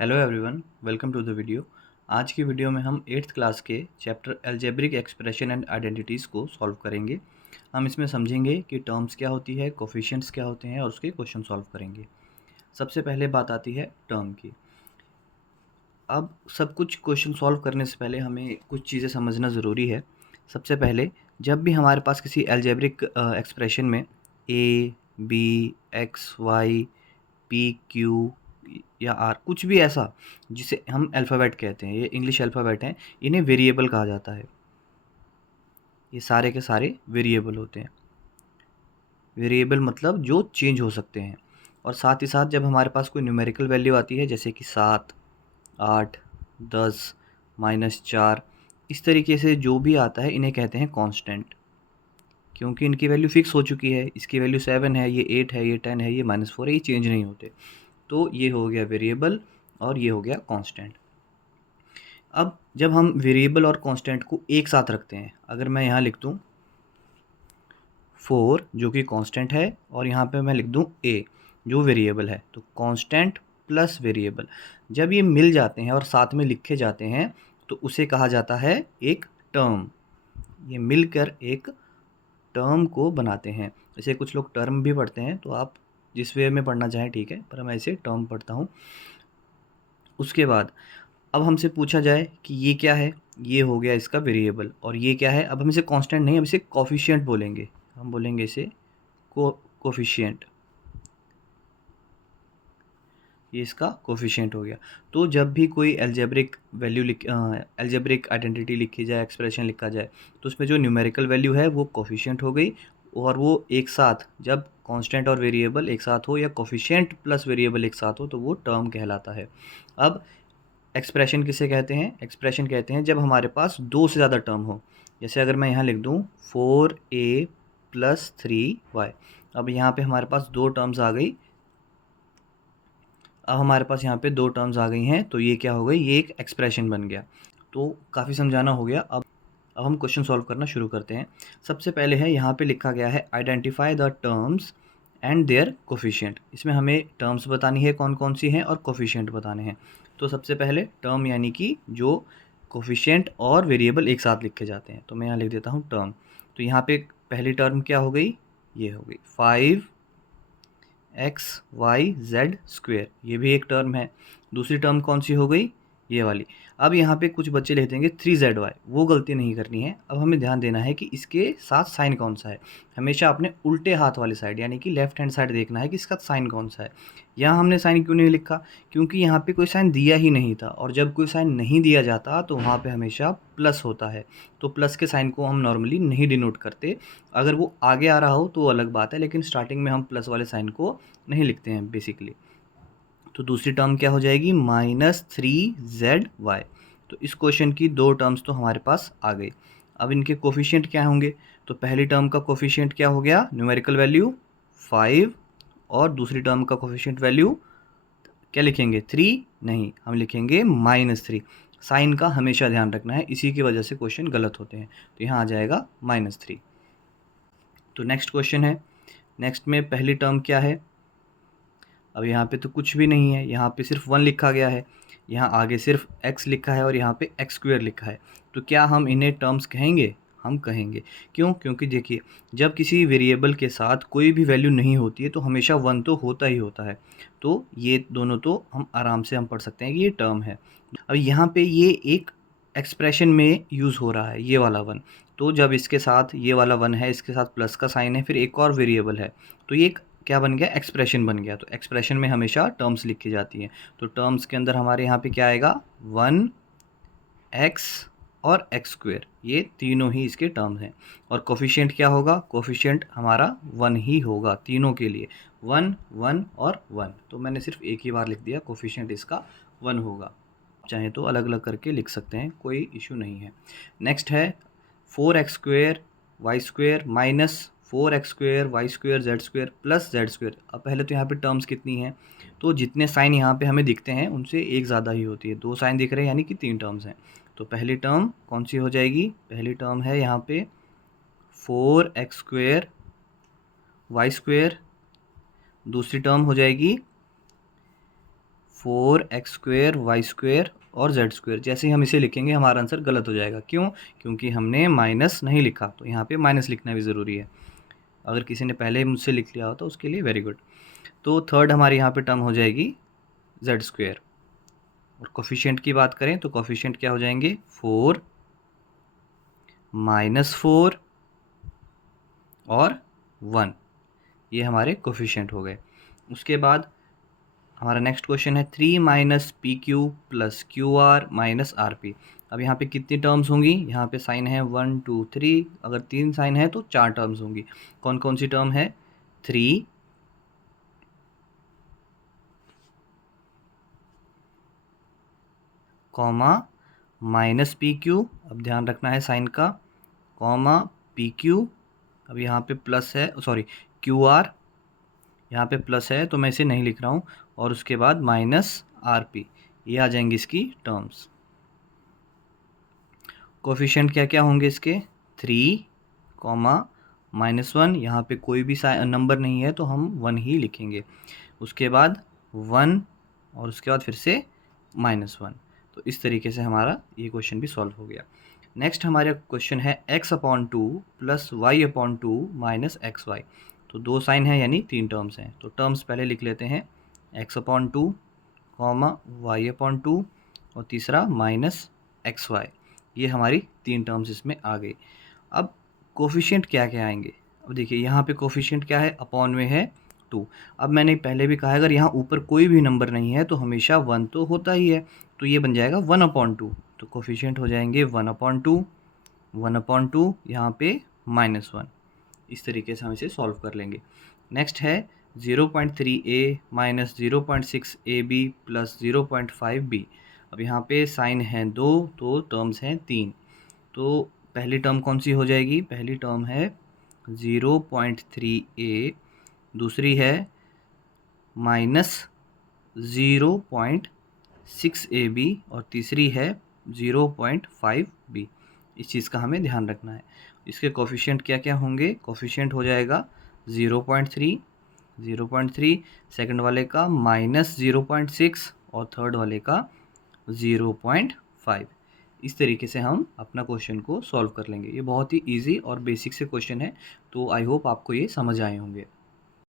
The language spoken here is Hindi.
Hello everyone, welcome to the video. आज की वीडियो में हम 8th क्लास के chapter algebraic expression and identities को सॉल्व करेंगे। हम इसमें समझेंगे कि टर्म्स क्या होती है, कोफिशिएंट्स क्या होते हैं और उसके क्वेश्चन सॉल्व करेंगे। सबसे पहले बात आती है टर्म की। अब सब कुछ क्वेश्चन सॉल्व करने से पहले हमें कुछ चीज़ें समझना ज़रूरी है। सबसे पहले, जब भी हमारे पास किसी अलजेब्रिक एक्सप्रेशन में A, B, X, Y, P, Q या आर कुछ भी ऐसा जिसे हम अल्फ़ाबेट कहते हैं, ये इंग्लिश अल्फ़ाबेट हैं, इन्हें वेरिएबल कहा जाता है। ये सारे के सारे वेरिएबल होते हैं। वेरिएबल मतलब जो चेंज हो सकते हैं। और साथ ही साथ जब हमारे पास कोई न्यूमेरिकल वैल्यू आती है, जैसे कि 7, 8, 10, -4, इस तरीके से जो भी आता है इन्हें कहते हैं कांस्टेंट, क्योंकि इनकी वैल्यू फिक्स हो चुकी है। इसकी वैल्यू 7 है, ये 8 है, ये 10 है, ये -4 है, ये चेंज नहीं होते। तो ये हो गया वेरिएबल और ये हो गया कांस्टेंट। अब जब हम वेरिएबल और कांस्टेंट को एक साथ रखते हैं, अगर मैं यहाँ लिख दूँ 4 जो कि कांस्टेंट है और यहाँ पे मैं लिख दूँ a जो वेरिएबल है, तो कांस्टेंट प्लस वेरिएबल जब ये मिल जाते हैं और साथ में लिखे जाते हैं तो उसे कहा जाता है एक टर्म। ये मिलकर एक टर्म को बनाते हैं। जैसे कुछ लोग टर्म भी पढ़ते हैं, तो आप जिस वे में पढ़ना चाहें ठीक है, पर मैं इसे टर्म पढ़ता हूँ। उसके बाद अब हमसे पूछा जाए कि ये क्या है, ये हो गया इसका वेरिएबल और ये क्या है। अब हम इसे कांस्टेंट नहीं, हम इसे कोफिशिएंट बोलेंगे। हम बोलेंगे इसे कोफिशिएंट। ये इसका कोफिशिएंट हो गया। तो जब भी कोई अलजेब्रिक वैल्यू अलजेब्रिक आइडेंटिटी लिखी जाए, एक्सप्रेशन लिखा जाए, तो उसमें जो न्यूमेरिकल वैल्यू है वो कोफिशिएंट हो गई। और वो एक साथ जब कांस्टेंट और वेरिएबल एक साथ हो या कोफिशिएंट प्लस वेरिएबल एक साथ हो तो वो टर्म कहलाता है। अब एक्सप्रेशन किसे कहते हैं? एक्सप्रेशन कहते हैं जब हमारे पास दो से ज़्यादा टर्म हो। जैसे अगर मैं यहाँ लिख दूँ 4a + 3y। अब यहाँ पे हमारे पास दो टर्म्स आ गई। अब हमारे पास यहाँ पे दो टर्म्स आ गई हैं, तो ये क्या हो गई? ये एक एक्सप्रेशन बन गया। तो काफ़ी समझाना हो गया। अब हम क्वेश्चन सॉल्व करना शुरू करते हैं। सबसे पहले है यहाँ पे लिखा गया है identify the terms and their coefficient. इसमें हमें टर्म्स बतानी है कौन कौन सी हैं और कोफिशिएंट बताने हैं। तो सबसे पहले टर्म यानी कि जो कोफिशिएंट और वेरिएबल एक साथ लिखे जाते हैं, तो मैं यहाँ लिख देता हूँ टर्म। तो यहाँ पे पहली टर्म क्या हो गई? ये हो गई 5xyz²। ये भी एक टर्म है। दूसरी टर्म कौन सी हो गई? ये वाली। अब यहाँ पे कुछ बच्चे लिख देंगे 3zy। वो गलती नहीं करनी है। अब हमें ध्यान देना है कि इसके साथ साइन कौन सा है। हमेशा अपने उल्टे हाथ वाली साइड यानी कि लेफ्ट हैंड साइड देखना है कि इसका साइन कौन सा है। यहाँ हमने साइन क्यों नहीं लिखा? क्योंकि यहाँ पे कोई साइन दिया ही नहीं था, और जब कोई साइन नहीं दिया जाता तो वहाँ पे हमेशा प्लस होता है। तो प्लस के साइन को हम नॉर्मली नहीं डिनोट करते। अगर वो आगे आ रहा हो तो अलग बात है, लेकिन स्टार्टिंग में हम प्लस वाले साइन को नहीं लिखते हैं बेसिकली। तो दूसरी टर्म क्या हो जाएगी? -3zy। तो इस क्वेश्चन की दो टर्म्स तो हमारे पास आ गई। अब इनके कोफिशिएंट क्या होंगे? तो पहली टर्म का कोफिशिएंट क्या हो गया? Numerical value 5। और दूसरी टर्म का कोफिशिएंट वैल्यू क्या लिखेंगे? 3 नहीं, हम लिखेंगे -3। साइन का हमेशा ध्यान रखना है, इसी की वजह से क्वेश्चन गलत होते हैं। तो यहाँ आ जाएगा -3। तो नेक्स्ट क्वेश्चन है। नेक्स्ट में पहली टर्म क्या है? अब यहाँ पे तो कुछ भी नहीं है, यहाँ पे सिर्फ 1 लिखा गया है। यहाँ आगे सिर्फ x लिखा है और यहाँ पे x² लिखा है। तो क्या हम इन्हें टर्म्स कहेंगे? हम कहेंगे। क्यों? क्योंकि देखिए, जब किसी वेरिएबल के साथ कोई भी वैल्यू नहीं होती है तो हमेशा 1 तो होता ही होता है। तो ये दोनों तो हम आराम से हम पढ़ सकते हैं कि ये टर्म है। अब यहाँ पे ये एक एक्सप्रेशन में यूज़ हो रहा है, ये वाला 1। तो जब इसके साथ ये वाला 1 है, इसके साथ प्लस का साइन है, फिर एक और वेरिएबल है, तो ये एक क्या बन गया? एक्सप्रेशन बन गया। तो एक्सप्रेशन में हमेशा टर्म्स लिखी जाती हैं। तो टर्म्स के अंदर हमारे यहाँ पे क्या आएगा? 1x और x², ये तीनों ही इसके टर्म्स हैं। और कोफिशिएंट क्या होगा? कोफिशिएंट हमारा 1 ही होगा तीनों के लिए। 1, 1 और 1। तो मैंने सिर्फ एक ही बार लिख दिया, कोफिशिएंट इसका 1 होगा। चाहे तो अलग अलग करके लिख सकते हैं, कोई इशू नहीं है। नेक्स्ट है 4x² y² -4x² y² z² plus z²। अब पहले तो यहाँ पे टर्म्स कितनी हैं? तो जितने साइन यहाँ पे हमें दिखते हैं उनसे एक ज़्यादा ही होती है। दो साइन दिख रहे हैं यानी कि 3 टर्म्स हैं। तो पहली टर्म कौन सी हो जाएगी? पहली टर्म है यहाँ पे 4x² y²। दूसरी टर्म हो जाएगी 4x² y² और z²। जैसे ही हम इसे लिखेंगे हमारा आंसर गलत हो जाएगा। क्यों? क्योंकि हमने माइनस नहीं लिखा, तो यहाँ पे माइनस लिखना भी ज़रूरी है। अगर किसी ने पहले ही मुझसे लिख लिया हो तो उसके लिए वेरी गुड। तो थर्ड हमारी यहाँ पे टर्म हो जाएगी z²। और कोफिशिएंट की बात करें तो कोफिशिएंट क्या हो जाएंगे? 4 -4 और 1, ये हमारे कोफिशिएंट हो गए। उसके बाद हमारा नेक्स्ट क्वेश्चन है 3 - PQ + QR - RP। अब यहाँ पे कितनी टर्म्स होंगी? यहाँ पे साइन है 1 2 3, अगर 3 साइन है तो 4 टर्म्स होंगी। कौन कौन सी टर्म है? 3 कॉमा -PQ, अब ध्यान रखना है साइन का, कॉमा PQ, अब यहाँ पे प्लस है, सॉरी QR, यहाँ पे प्लस है तो मैं इसे नहीं लिख रहा हूँ, और उसके बाद -RP, ये आ जाएंगी इसकी टर्म्स। कोफिशिएंट क्या क्या होंगे इसके? 3 कॉमा -1, यहाँ पे कोई भी नंबर नहीं है तो हम 1 ही लिखेंगे। उसके बाद 1 और उसके बाद फिर से -1। तो इस तरीके से हमारा ये क्वेश्चन भी सॉल्व हो गया। नेक्स्ट हमारा क्वेश्चन है x/2 + y/2 - xy। तो 2 साइन है यानी 3 टर्म्स हैं। तो टर्म्स पहले लिख लेते हैं, x/2 कॉमा y/2 और तीसरा -xy। ये हमारी 3 टर्म्स इसमें आ गई। अब कोफिशिएंट क्या क्या आएंगे? अब देखिए यहाँ पे कोफिशिएंट क्या है? अपॉन में है 2। अब मैंने पहले भी कहा है अगर यहाँ ऊपर कोई भी नंबर नहीं है तो हमेशा 1 तो होता ही है, तो ये बन जाएगा 1/2। तो कोफिशिएंट हो जाएंगे 1/2, 1/2, यहाँ पे -1। इस तरीके से हम इसे सॉल्व कर लेंगे। नेक्स्ट है 0.3a - 0.6ab + 0.5b। अब यहाँ पे साइन है 2 तो टर्म्स हैं 3। तो पहली टर्म कौन सी हो जाएगी? पहली टर्म है 0.3a, दूसरी है -0.6ab और तीसरी है 0.5b। इस चीज़ का हमें ध्यान रखना है। इसके कोफिशिएंट क्या क्या होंगे? कोफिशिएंट हो जाएगा 0.3, सेकंड वाले का -0.6 और थर्ड वाले का 0.5। इस तरीके से हम अपना क्वेश्चन को सॉल्व कर लेंगे। ये बहुत ही इजी और बेसिक से क्वेश्चन है, तो आई होप आपको ये समझ आए होंगे।